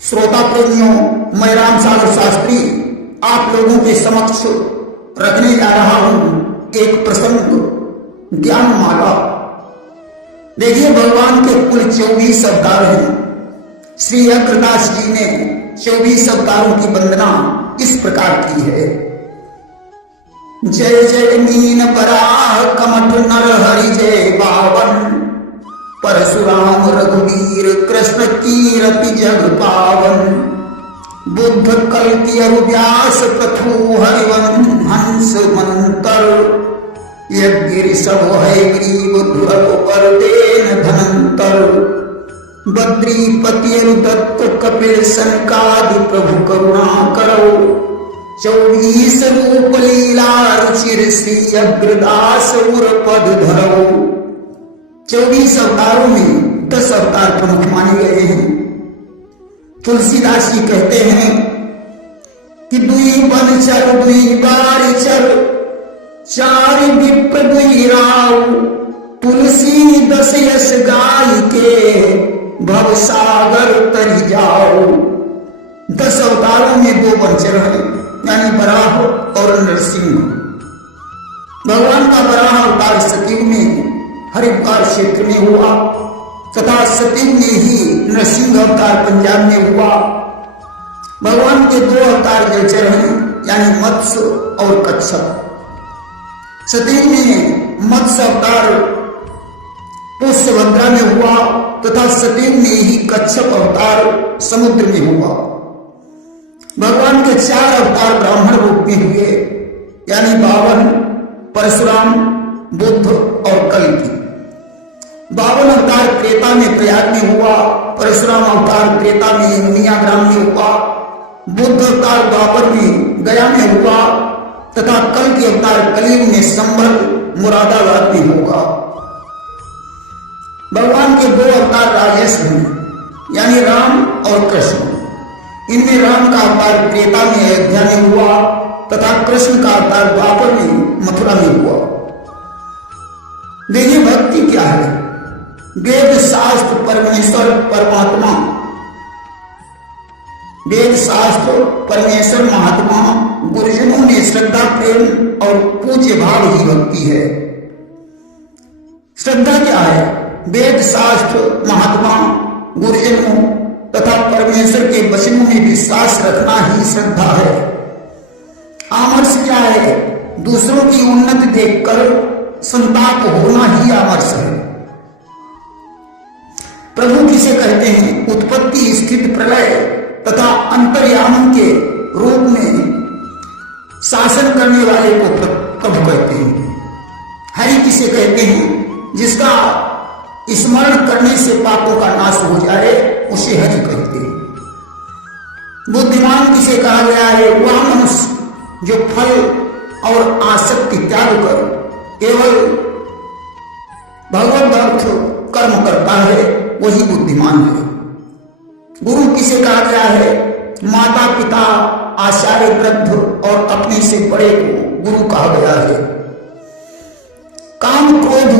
श्रोता प्रेमियों, मैं राम सागर शास्त्री आप लोगों के समक्ष रखने जा रहा हूं एक प्रसंग, ज्ञान माला। देखिए, भगवान के कुल 24 अवतार हैं। श्री अग्रदास जी ने 24 अवतारों की वंदना इस प्रकार की है। जय जय मीन बराह कमठ नर हरि जय बावन, परशुराम रघुवीर कृष्ण कीरति जग पावन, बुद्ध कल्कि अरु व्यास प्रथु हरिवंश मंतर, यज्ञ सब है ग्रीव धुरव पर देन धनंतर, बद्रीपति अरु दत्त कपिल सनकादि प्रभु करुणा करो, 24 रूप लीला रुचिर श्री अग्रदास उर पद धरो। 24 अवतारों में 10 अवतार प्रमुख माने गए हैं। तुलसीदास जी कहते हैं कि दुई बन चर दुई बार चर, चार विप्र दुई राव, तुलसी 10 यश गाय के, भव सागर तरि जाओ। 10 अवतारों में 2 वनचर हैं, यानी वराह और नरसिंह। भगवान का वराह अवतार सतयुग में हरिद्वार क्षेत्र में हुआ तथा सतयुग में ही नरसिंह अवतार पंजाब में हुआ। भगवान के 2 अवतार जलचर हैं, यानी मत्स्य और कच्छप। सतयुग में मत्स्य अवतार पुष्यभद्रा में हुआ तथा सतयुग में ही कच्छप अवतार समुद्र में हुआ। भगवान के 4 अवतार ब्राह्मण रूप में हुए, यानी 52, परशुराम, बुद्ध और कल्कि। 52 अवतार त्रेता में प्रयाग में हुआ, परशुराम अवतार त्रेता में मुनियाग्राम में हुआ, बुद्ध अवतार द्वापर में गया में हुआ तथा कल्कि अवतार कलयुग में संभल मुरादाबाद में होगा। भगवान के 2 अवतार राजस हैं, यानी राम और कृष्ण। इनमें राम का अवतार त्रेता में अयोध्या में हुआ तथा कृष्ण का अवतार द्वापर में मथुरा में हुआ। देखिए, भक्ति क्या है। वेद शास्त्र परमेश्वर परमात्मा, वेद शास्त्र परमेश्वर महात्मा, गुरुजनों में श्रद्धा प्रेम और पूज्य भाव ही भक्ति है। श्रद्धा क्या है? वेद शास्त्र महात्मा, गुरुजनों तथा परमेश्वर के वचनों में विश्वास रखना ही श्रद्धा है। आमर्ष क्या है? दूसरों की उन्नति देखकर संताप होना ही आमर्ष है। प्रभु किसे कहते हैं? उत्पत्ति स्थिति प्रलय तथा अंतर्यामन के रूप में शासन करने वाले को प्रभु कहते हैं। हरि किसे कहते हैं? जिसका स्मरण करने से पापों का नाश हो जाए, उसे हरि कहते हैं। बुद्धिमान किसे कहा गया है? वह मनुष्य जो फल और आसक्ति त्याग कर केवल भगवत अर्थ कर्म करता है, वही बुद्धिमान है। गुरु किसे कहा गया है? माता पिता, आचार्य, वृद्ध और अपने से बड़े को गुरु कहा गया है। काम, क्रोध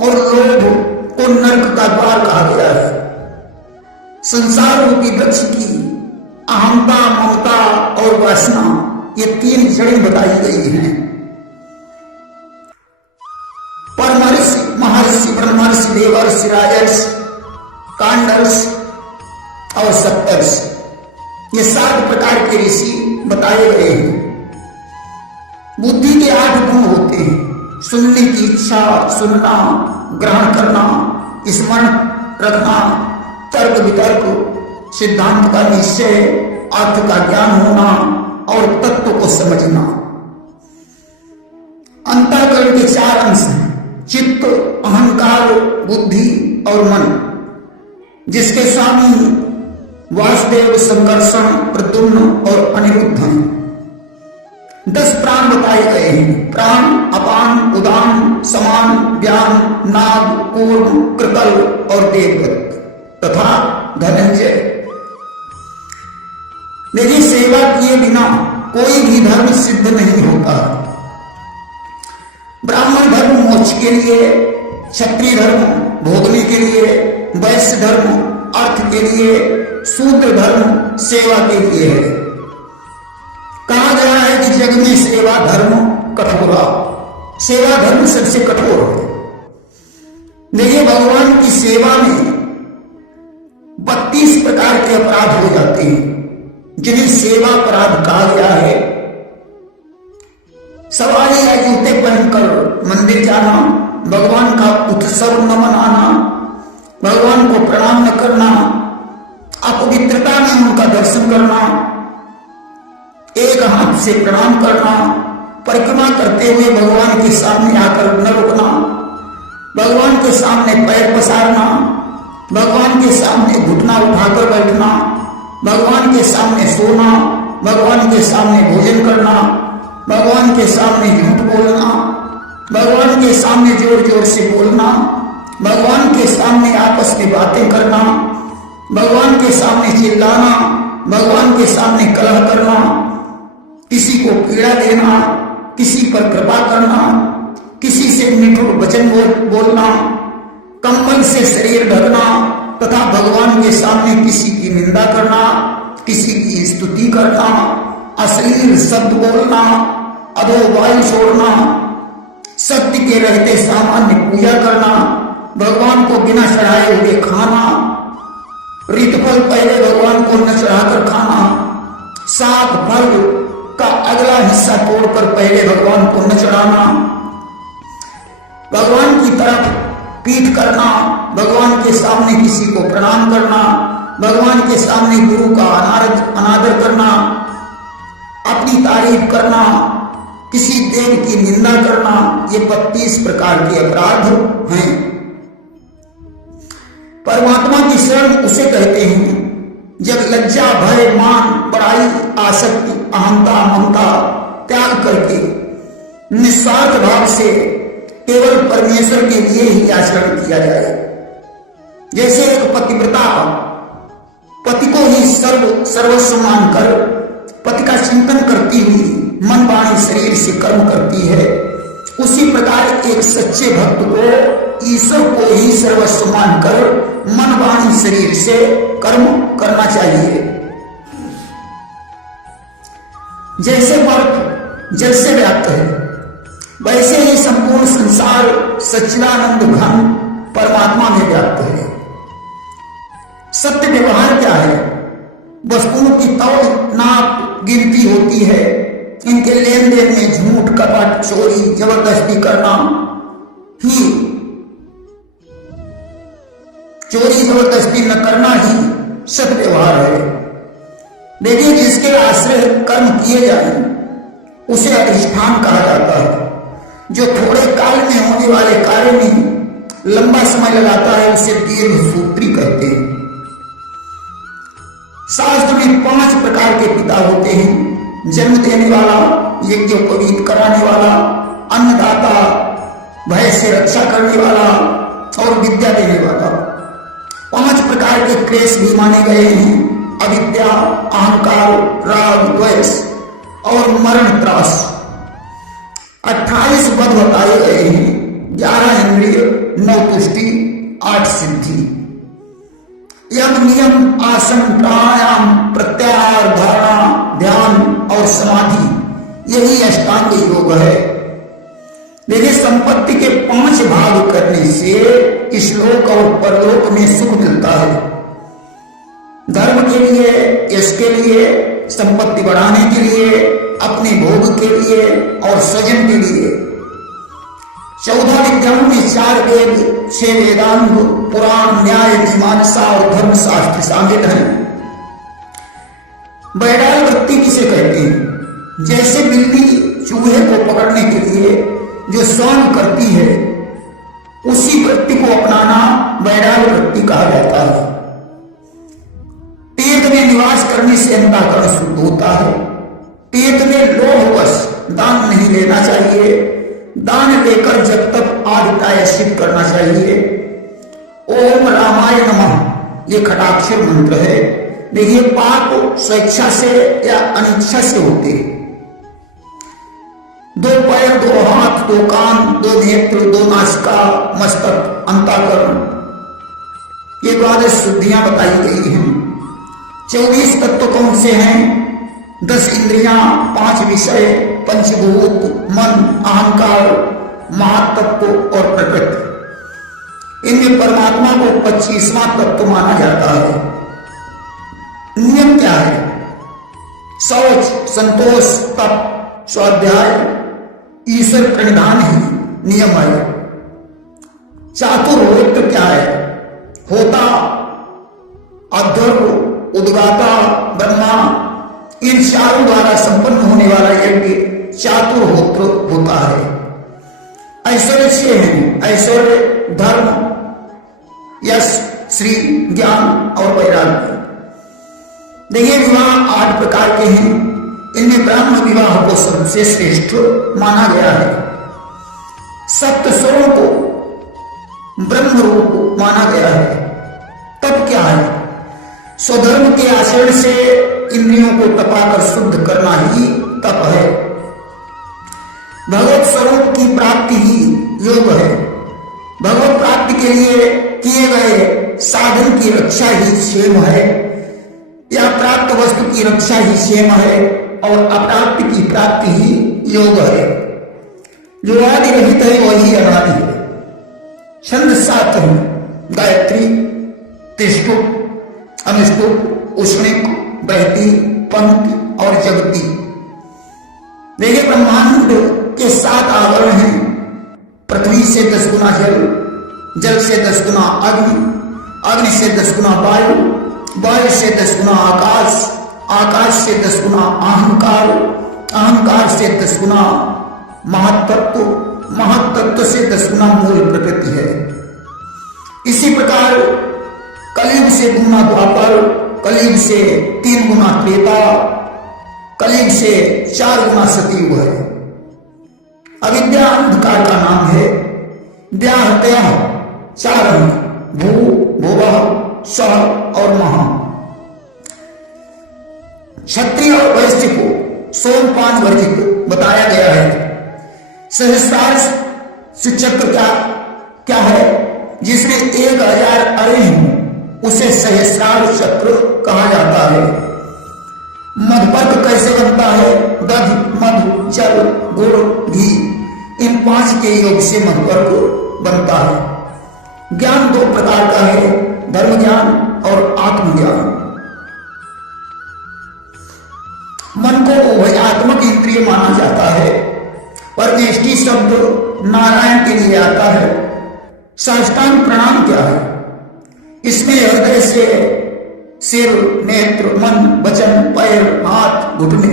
और लोभ को नरक का द्वार कहा गया है। संसार रूपी वृक्ष की अहंता, ममता और वासना, ये 3 जड़ें बताई गई हैं। परमर्षि, महर्षि, ब्रह्मर्षि, देवर्षि, राजर्षि, कांडर्षि और सप्तर्षि, ये 7 प्रकार के ऋषि बताए गए हैं। बुद्धि के 8 गुण होते हैं। सुनने की इच्छा, सुनना, ग्रहण करना, स्मरण रखना, तर्क वितर्क, सिद्धांत का निश्चय, अर्थ का ज्ञान होना और तत्व को समझना। अंतःकरण के 4 अंश हैं: चित्त, अहंकार, बुद्धि और मन, जिसके स्वामी वासुदेव, संकर्षण, प्रद्युम्न और अनिरुद्ध हैं। 10 प्राण बताए गए हैं: प्राण, अपान, उदान, समान, व्यान, नाग, कूर्म, कृतल और देवदत्त तथा धनंजय। मेरी सेवा किए बिना कोई भी धर्म सिद्ध नहीं होता। ब्राह्मण धर्म मोक्ष के लिए, क्षत्रिय धर्म भोगने के लिए, वैश्य धर्म अर्थ के लिए, शूद्र धर्म सेवा के लिए है। कहा गया है कि जग में सेवा धर्म कठोरा, सेवा धर्म सबसे कठोर है। देखिए, भगवान की सेवा में 32 प्रकार के अपराध हो जाते हैं, जिन्हें सेवा अपराध कहा गया है। सवारी या जूते पहनकर मंदिर जाना, भगवान का उत्सव न मनाना, भगवान को प्रणाम न करना, अपवित्रता में उनका दर्शन करना, एक हाथ से प्रणाम करना, परिक्रमा करते हुए भगवान के सामने आकर न रुकना, भगवान के सामने पैर पसारना, भगवान के सामने घुटना उठाकर बैठना, भगवान के सामने सोना, भगवान के सामने भोजन करना, भगवान के सामने झूठ बोलना, भगवान के सामने जोर जोर से बोलना, भगवान के सामने आपस में बातें करना, भगवान के सामने चिल्लाना, भगवान के सामने कलह करना, किसी को पीड़ा देना, किसी पर कृपा करना, किसी से निठुर वचन बोलना, कंबल से शरीर ढकना तथा भगवान के सामने किसी की निंदा करना, किसी की स्तुति करना, अश्लील शब्द बोलना, अधो वायु छोड़ना, सत्य के रहते सामान्य पूजा करना, भगवान को बिना चढ़ाए हुए खाना, ऋतफल पहले भगवान को न चढ़ाकर खाना, सात फल का अगला हिस्सा तोड़कर पहले भगवान को न चढ़ाना, भगवान की तरफ पीठ करना, भगवान के सामने किसी को प्रणाम करना, भगवान के सामने गुरु का अनादर करना, अपनी तारीफ करना, किसी देव की निंदा करना, ये 32 प्रकार के अपराध हैं। परमात्मा की शरण उसे कहते हैं जब लज्जा, भय, मान, बड़ाई, आसक्ति, अहंता, ममता त्याग करके निस्वार्थ भाव से केवल परमेश्वर के लिए ही आचरण किया जाए। जैसे एक पतिव्रता पति को ही सर्वस्व मानकर पति का चिंतन करती हुई मन, वाणी, शरीर से कर्म करती है, उसी प्रकार एक सच्चे भक्त को ईश्वर को ही सर्वस्व मानकर मन, वाणी, शरीर से कर्म करना चाहिए। जैसे पर्वत जल से व्याप्त है, वैसे ही संपूर्ण संसार सच्चिदानंद घन परमात्मा में व्याप्त है। सत्य व्यवहार क्या है? वस्तुओं की तौल, नाप, गिनती होती है। इनके लेन देन में झूठ, कपट, चोरी, जबरदस्ती करना ही, चोरी जबरदस्ती न करना ही सत्य व्यवहार है। देखिए, जिसके आश्रय कर्म किए जाए उसे अधिष्ठान कहा जाता है। जो थोड़े काल में होने वाले कार्य में लंबा समय लगाता है उसे दीर्घसूत्री कहते हैं। शास्त्र में 5 प्रकार के पिता होते हैं: जन्म देने वाला, यज्ञोपवीत कराने वाला, अन्नदाता, भय से रक्षा करने वाला और विद्या देने वाला। 5 प्रकार के क्लेश भी माने गए हैं: अविद्या, अहंकार, राग, द्वेष और मरण त्रास। 28 पद बताए गए हैं: 11 इंद्रिय, 9 तुष्टि, 8 सिद्धि। यम, नियम, आसन, प्राणायाम, प्रत्याहार, धारणा, ध्यान और समाधि, यही अष्टांग योग है। देखिए, संपत्ति के 5 भाग करने से इस लोक और परलोक में सुख मिलता है। धर्म के लिए, यश के लिए, संपत्ति बढ़ाने के लिए, अपने भोग के लिए और स्वजन के लिए। 14 विद्याओं में 4 वेद, 6 वेदांग, पुराण, न्याय, मीमांसा और धर्मशास्त्र शामिल हैं। बैराग वृत्ति किसे कहते हैं? जैसे बिल्ली चूहे को पकड़ने के लिए जो श्वान करती है, उसी वृत्ति को अपनाना बैराग वृत्ति कहा जाता है। तीर्थ में निवास करने से अंतःकरण शुद्ध होता है। तीर्थ में लोभवश दान नहीं लेना चाहिए। दान लेकर जब तक आदि प्रायश्चित करना चाहिए। ओम रामाय नमः, ये खटाक्षर मंत्र है। देखिए, पाप स्वेच्छा से या अनिच्छा से होते हैं। 2 पैर, 2 हाथ, 2 कान, 2 नेत्र, 2 नासिका, मस्तक, अंतःकरण, ये 12 शुद्धियां बताई गई हैं। 24 तत्व कौन से हैं? 10 इंद्रियां, 5 विषय, पंचभूत, मन, अहंकार, महातत्व और प्रकृति। इनमें परमात्मा को 25वां तत्व माना जाता है। नियम क्या है? शौच, संतोष, तप, स्वाध्याय, ईश्वर प्रणिधान ही नियम है। चातुर्होत्र क्या है? होता, अध्वर्य, उद्गाता, ब्रह्मा, इन चारों द्वारा संपन्न होने वाला यज्ञ चातुर्होत्र होता है। ऐश्वर्य से हैं ऐश्वर्य, धर्म, यश, श्री, ज्ञान और वैराग्य। देखिए, विवाह 8 प्रकार के हैं। इनमें ब्राह्मण विवाह को सबसे श्रेष्ठ माना गया है। सप्त स्वरों को ब्रह्म रूप माना गया है। तप क्या है? स्वधर्म के आचरण से इंद्रियों को तपाकर शुद्ध करना ही तप है। भगवत स्वरूप की प्राप्ति ही योग है। भगवत प्राप्ति के लिए किए गए साधन की रक्षा ही क्षेम है, या प्राप्त वस्तु की रक्षा ही क्षेम है, और अप्राप्त की प्राप्ति ही योग है। जो आदि रहित है वही अनादि है। छंद 7 है: गायत्री, त्रिष्टुप, अनुष्टुप, उष्णिक, बृहति, पंक्ति और जगती। देखिए, ब्रह्मांड के 7 आवरण हैं। पृथ्वी से 10 गुना जल, जल से 10 गुना अग्नि, अग्नि से 10 गुना वायु, वायु से 10 गुना आकाश, आकाश से 10 गुना अहंकार, अहंकार से 10 गुना महत्तत्व, महत्तत्व से 10 गुना मूल प्रकृति है। इसी प्रकार कलयुग से गुना द्वापर, कलयुग से 3 गुना त्रेता, कलयुग से 4 गुना सतयुग है। अविद्या अंधकार का नाम है। द्याहत्या 4 अंग: भू, भुवः, स्वः और महा। क्षत्रिय और वैश्य को सोमपान वर्जित बताया गया है। सहस्रार चक्र क्या है? जिसमें 1000 अरे हैं उसे सहस्रार चक्र कहा जाता है। मधुपर्क कैसे बनता है? दध, मधु, जल, गुड़, घी, इन 5 के योग से मधुपर्क बनता है। ज्ञान 2 प्रकार का है: धर्म ज्ञान और आत्मज्ञान। मन को उभयात्मक इंद्रिय माना जाता है। परमेष्टि शब्द नारायण के लिए आता है। साष्टांग प्रणाम क्या है? इसमें हृदय से सिर, नेत्र, मन, वचन, पैर, हाथ, घुटने,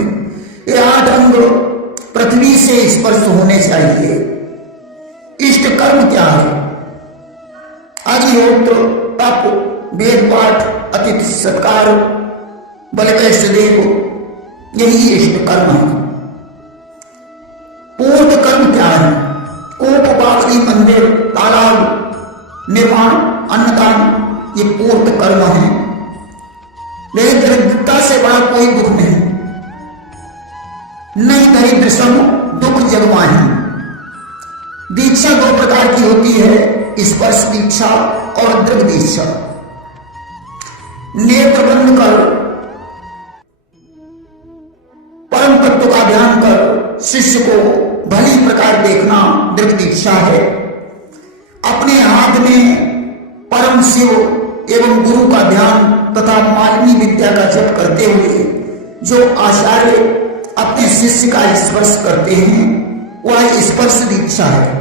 ये 8 अंग पृथ्वी से स्पर्श होने चाहिए। इष्ट कर्म क्या है? अग्निहोत्र, तप, वेद पाठ, अतिथि सत्कार, बलवैश्य देव, यही इष्ट कर्म है। पूर्व कर्म क्या है? कूप, बावली, मंदिर, तालाब निर्माण, अन्नदान, ये पूर्व कर्म है। लेकिन दरिद्रता से बड़ा कोई दुख नहीं। नहीं दरिद्र सम दुख जगवाही। दीक्षा 2 प्रकार की होती है: स्पर्श दीक्षा और दृग दीक्षा। नेत्र बंद कर परम तत्व का ध्यान कर शिष्य को भली प्रकार देखना दृग दीक्षा है। अपने हाथ में परम शिव एवं गुरु का ध्यान तथा मालिनी विद्या का जप करते हुए जो आचार्य अपने शिष्य का स्पर्श करते हैं वह स्पर्श दीक्षा है।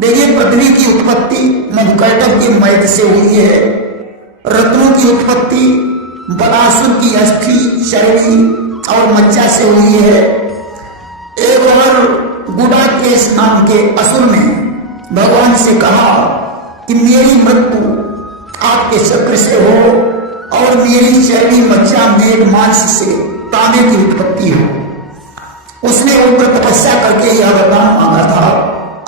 देखिए, पृथ्वी की उत्पत्ति मधुकैटभ के मैद से हुई है। रत्नों की उत्पत्ति बलासुर की अस्थि, चर्बी और मज्जा से हुई है। एक बार गुडाकेश नाम के असुर ने भगवान से कहा कि मेरी मृत्यु आपके चक्र से हो और मेरी चर्बी, मज्जा, मेघ, मांस से तांबे की उत्पत्ति हो। उसने उग्र तपस्या करके यह वरदान मांगा था,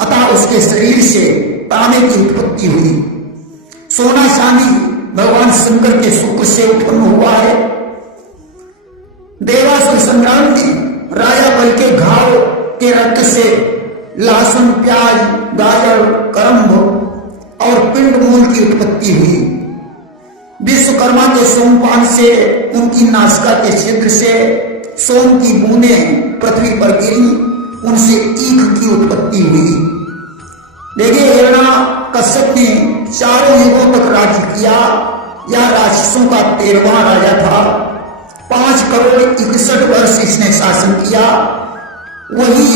अतः उसके शरीर से तांबे की उत्पत्ति हुई। सोना चांदी भगवान शंकर के शुक्र से उत्पन्न हुआ है। देवासुर संग्राम में राजा बल के घाव के रक्त से लहसुन, प्याज, गाजर, करम्ब और पिंड मूल की उत्पत्ति हुई। विश्वकर्मा के सोमपान से, उनकी नासिका के छिद्र से सोम की बूंदें पृथ्वी पर गिरी, उनसे ईख की उत्पत्ति हुई। देखिए, हिरण्यकश्यप ने चारों युगों तक राज्य किया। यह राक्षसों का 13वां राजा था। 5 करोड़ 61 वर्ष इसने शासन किया। वही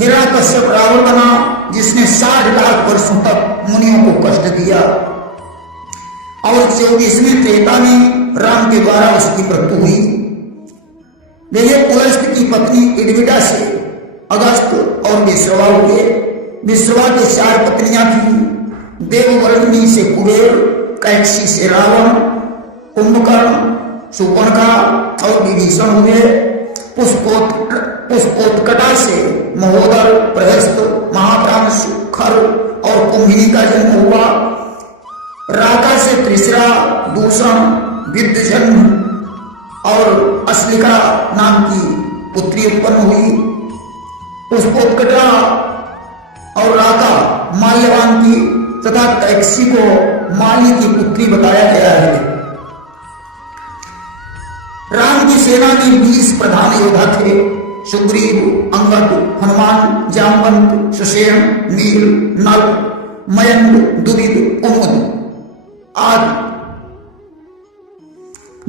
हिरण्यकश्यप रावण बना, जिसने 60 लाख वर्षों तक मुनियों को कष्ट दिया। और 24वें त्रेता में राम के द्वारा उसकी मृत्यु हुई। देखिए, पुलस्त की पत्नी इडविटा से अगस्त और विश्रवा हुए। विश्रवा की 4 पत्नियां थी। देववर्णिनी से कुबेर, कैकसी से रावण, कुंभकर्ण, शूर्पणखा और विभीषण हुए। पुष्पोत्कटा से महोदर, प्रहस्त, महाप्रांश, खर और कुंभिनी का जन्म हुआ। राका से त्रिशरा, दूषण, विद्यजन्म और अश्लिका नाम की पुत्री उत्पन्न हुई। पुष्पोत्कटा और राका माल्यवान की तथा कैकसी को माली की पुत्री बताया गया है। राम की सेना में 20 प्रधान योद्धा थे। सुग्रीव, अंगद, हनुमान, जामवंत, सुषेण, नील, नल, मयंक, दुविद, कुमुद आदि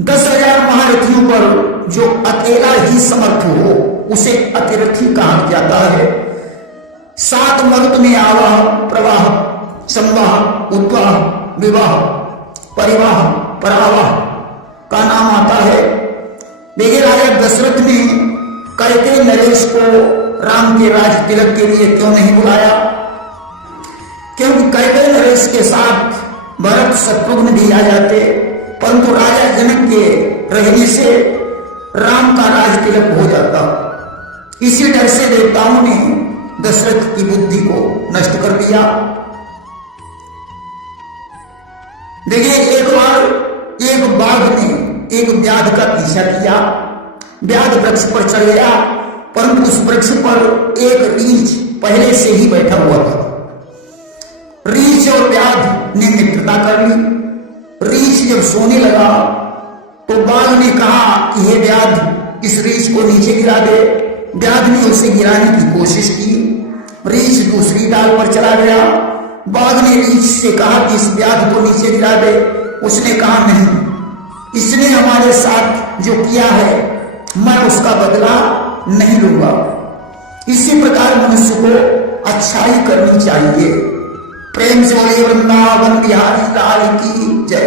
10,000 महारथियों पर जो अकेला ही समर्थ हो उसे अतिरथी कहा जाता है। 7 मरुत में आवाह, प्रवाह, संवाह, उद्वाह, विवाह, परिवाह, परावाह का नाम आता है। देखिए, राजा दशरथ ने कैकेयी नरेश को राम के राज तिलक के लिए क्यों नहीं बुलाया? क्योंकि कैकेयी नरेश के साथ भरत शत्रुघ्न भी आ जाते, परंतु राजा जनक के रहने से राम का राज तिलक हो जाता। इसी डर से देवताओं ने दशरथ की बुद्धि को नष्ट कर दिया। देखिए, एक बार एक बाघ ने एक व्याध का पीछा किया। व्याध वृक्ष पर चढ़ गया, परंतु उस वृक्ष पर एक रीछ पहले से ही बैठा हुआ था। रीछ और व्याध ने मित्रता कर ली। रीछ जब सोने लगा तो बाघ ने कहा कि हे व्याध, इस रीछ को नीचे गिरा दे। व्याध ने उसे गिराने की कोशिश की। रीछ दूसरी डाल पर चला गया। बाघ ने रीछ से कहा कि इस व्याध को नीचे गिरा दे। उसने कहा नहीं, इसने हमारे साथ जो किया है मैं उसका बदला नहीं लूंगा। इसी प्रकार मनुष्य को अच्छाई करनी चाहिए। प्रेम से बोलिए वृंदावन बिहारी लाल की जय।